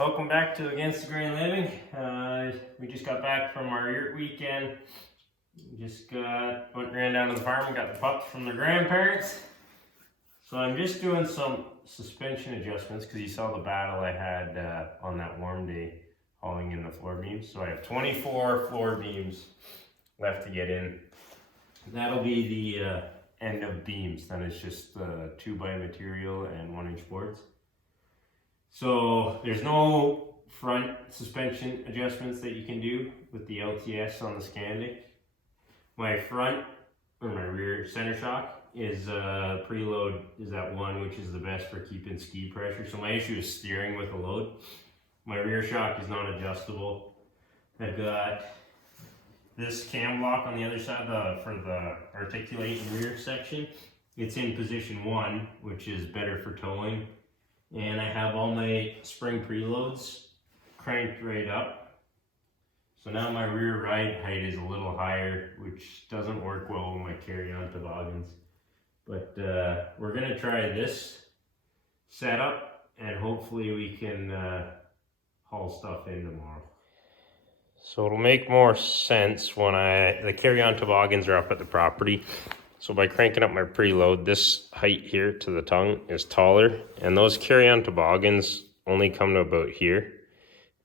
Welcome back to Against the Grain Living. We just got back from our yurt weekend. Ran down to the farm and got the pups from their grandparents. So I'm just doing some suspension adjustments because you saw the battle I had on that warm day hauling in the floor beams. So I have 24 floor beams left to get in. That'll be the end of beams. Then it's just 2x material and 1-inch boards. So there's no front suspension adjustments that you can do with the LTS on the Skandic. My front or my rear center shock is preload is at 1, which is the best for keeping ski pressure. So my issue is steering with a load. My rear shock is not adjustable. I've got this cam block on the other side for the articulating rear section. It's in position 1, which is better for towing. And I have all my spring preloads cranked right up. So now my rear ride height is a little higher, which doesn't work well with my carry-on toboggans. But we're gonna try this setup and hopefully we can haul stuff in tomorrow. So it'll make more sense when the carry-on toboggans are up at the property. So by cranking up my preload, this height here to the tongue is taller, and those carry-on toboggans only come to about here,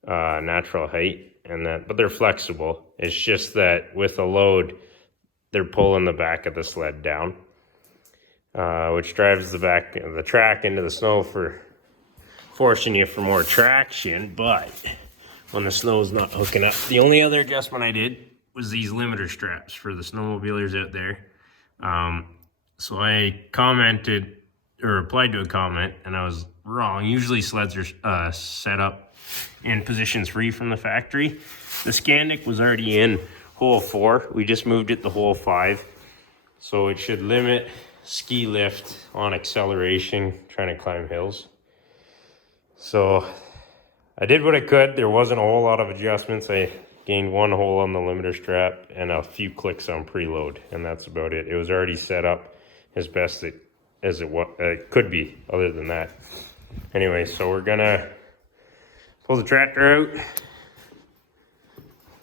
natural height, but they're flexible. It's just that with a load, they're pulling the back of the sled down, which drives the back of the track into the snow for forcing you for more traction. But when the snow is not hooking up, the only other adjustment I did was these limiter straps for the snowmobilers out there. So I commented or replied to a comment and I was wrong. Usually sleds are set up in position 3 from the factory. The Skandic was already in hole 4. We just moved it to hole 5. So it should limit ski lift on acceleration trying to climb hills. So I did what I could. There wasn't a whole lot of adjustments. I gained 1 hole on the limiter strap and a few clicks on preload, and that's about it. It was already set up as best as it could be, other than that. Anyway, so we're gonna pull the tractor out,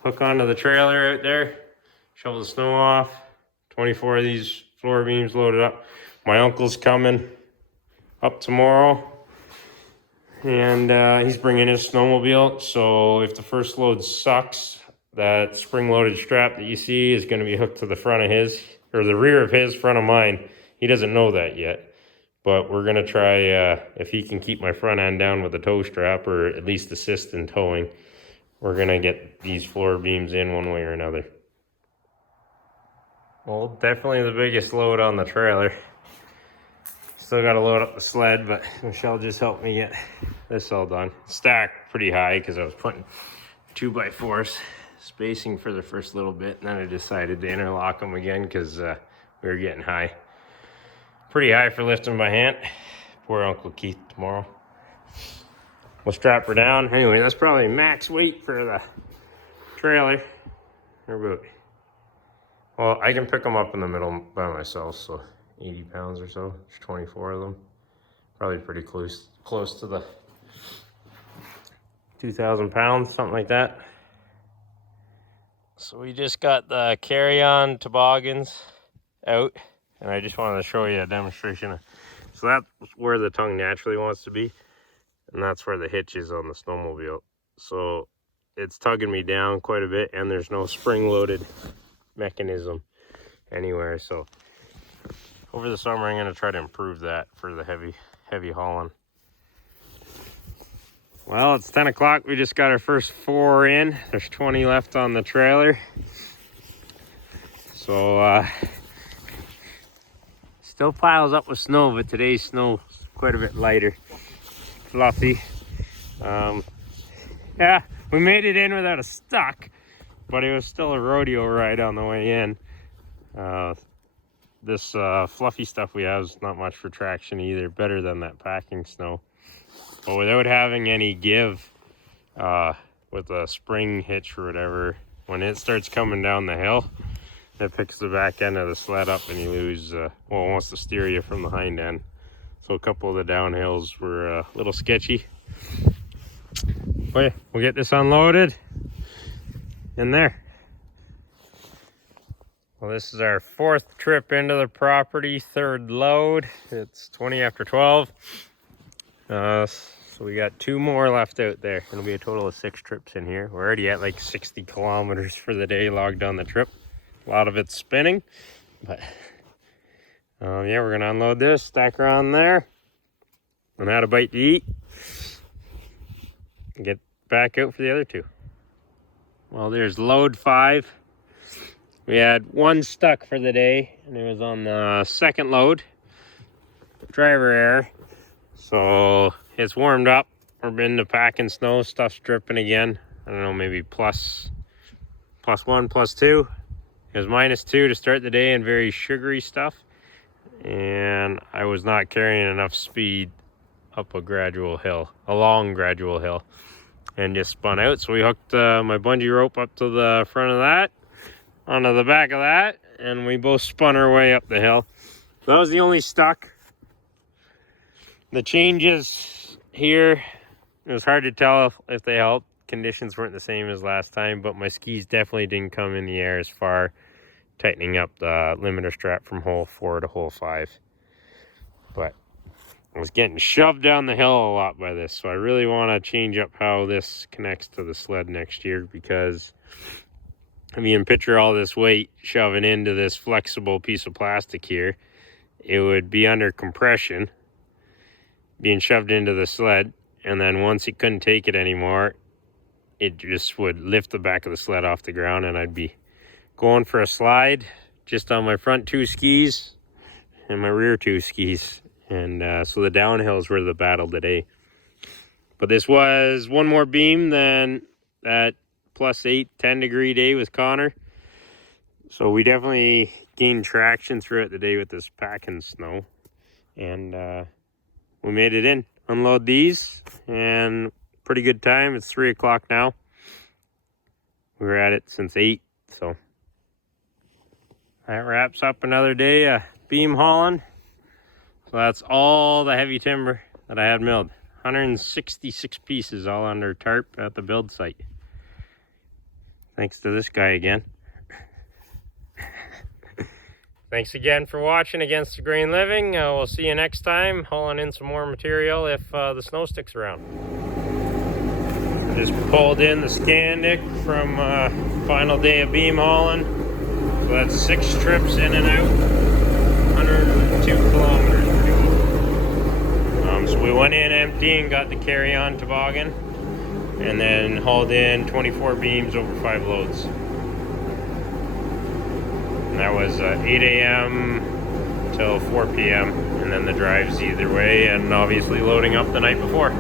hook onto the trailer out there, shovel the snow off. 24 of these floor beams loaded up. My uncle's coming up tomorrow, and he's bringing his snowmobile. So if the first load sucks, that spring-loaded strap that you see is going to be hooked to the front of his, or the rear of his, front of mine. He doesn't know that yet, but we're going to try, if he can keep my front end down with a tow strap, or at least assist in towing, we're going to get these floor beams in one way or another. Well, definitely the biggest load on the trailer. Still got to load up the sled, but Michelle just helped me get this all done. Stacked pretty high because I was putting 2x4s spacing for the first little bit, and then I decided to interlock them again because we were getting high. Pretty high for lifting by hand. Poor Uncle Keith tomorrow. We'll strap her down. Anyway, that's probably max weight for the trailer. Well, I can pick them up in the middle by myself, so 80 pounds or so. There's 24 of them. Probably pretty close to the 2,000 pounds, something like that. So we just got the carry-on toboggans out, and I just wanted to show you a demonstration. So that's where the tongue naturally wants to be, and that's where the hitch is on the snowmobile. So it's tugging me down quite a bit, and there's no spring-loaded mechanism anywhere. So over the summer, I'm going to try to improve that for the heavy hauling. Well, it's 10 o'clock. We just got our first 4 in. There's 20 left on the trailer. So, still piles up with snow, but today's snow is quite a bit lighter. Fluffy. Yeah, we made it in without a stuck, but it was still a rodeo ride on the way in. This fluffy stuff we have is not much for traction either. Better than that packing snow. But without having any give with a spring hitch or whatever, when it starts coming down the hill, it picks the back end of the sled up and you lose, well, it wants to steer you from the hind end. So a couple of the downhills were a little sketchy. we'll get this unloaded in there. Well, this is our 4th trip into the property, 3rd load. It's 20 after 12. So we got 2 more left out there. It'll be a total of 6 trips in here. We're already at like 60 kilometers for the day logged on the trip. A lot of it's spinning, but yeah, we're gonna unload this, stack her on there, and have a bite to eat, and get back out for the other 2. Well, there's load 5. We had 1 stuck for the day, and it was on the 2nd load, driver error. So it's warmed up. We're been to packing snow, stuff's dripping again. I don't know, maybe plus 1, plus 2. It was -2 to start the day and very sugary stuff. And I was not carrying enough speed up a long gradual hill, and just spun out. So we hooked my bungee rope up to the front of that, onto the back of that, and we both spun our way up the hill. That was the only stuck. The changes here, it was hard to tell if they helped. Conditions weren't the same as last time, but my skis definitely didn't come in the air as far, tightening up the limiter strap from hole 4 to hole 5. But I was getting shoved down the hill a lot by this, so I really want to change up how this connects to the sled next year, because I mean, picture all this weight shoving into this flexible piece of plastic here. It would be under compression, being shoved into the sled, and then once it couldn't take it anymore, it just would lift the back of the sled off the ground, and I'd be going for a slide just on my front 2 skis and my rear 2 skis. And so the downhills were the battle today. But this was 1 more beam than that +8, 10-degree day with Connor. So we definitely gained traction throughout the day with this packing snow. And we made it in. Unload these, and pretty good time. It's 3 o'clock now. We were at it since 8, so that wraps up another day of beam hauling. So that's all the heavy timber that I had milled. 166 pieces all under tarp at the build site. Thanks to this guy again. Thanks again for watching Against the Grain Living. We'll see you next time, hauling in some more material if the snow sticks around. Just pulled in the Scandic from final day of beam hauling. So that's 6 trips in and out, 102 kilometers pretty good. So we went in empty and got the carry-on toboggan, and then hauled in 24 beams over 5 loads. And that was 8 a.m. till 4 p.m. and then the drives either way, and obviously loading up the night before.